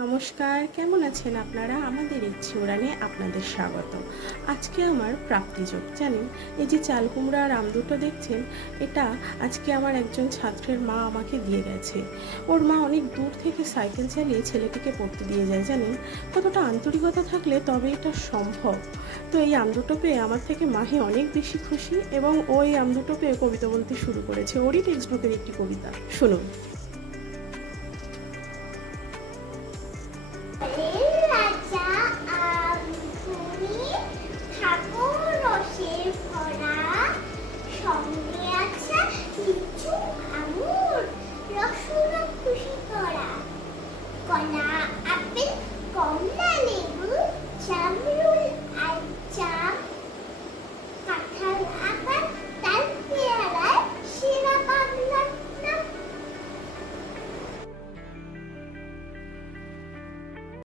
নমস্কার, কেমন আছেন আপনারা? আমাদের ইচ্ছে উড়ানে আপনাদের স্বাগত। আজকে আমার প্রাপ্তিযোগ জানেন, এই যে চাল কুমড়া আর আম দুটো দেখছেন, এটা আজকে আমার একজন ছাত্রের মা আমাকে দিয়ে গেছে। ওর মা অনেক দূর থেকে সাইকেল চালিয়ে ছেলেটিকে পড়তে দিয়ে যায়। জানেন, কতটা আন্তরিকতা থাকলে তবে এটা সম্ভব। তো এই আম দুটো পেয়ে আমার থেকে মাহি অনেক বেশি খুশি এবং ওই আম দুটো পেয়ে কবিতা বলতে শুরু করেছে। ওরই টেক্সট বুকের একটি কবিতা শুনুন। রাজা তুমি ঠাকুর রসে ভরা, সঙ্গে আছে লিচু আঙুর রসনা খুশি করা, কলা আপেল কমলা লেবু জামরুল আর জাম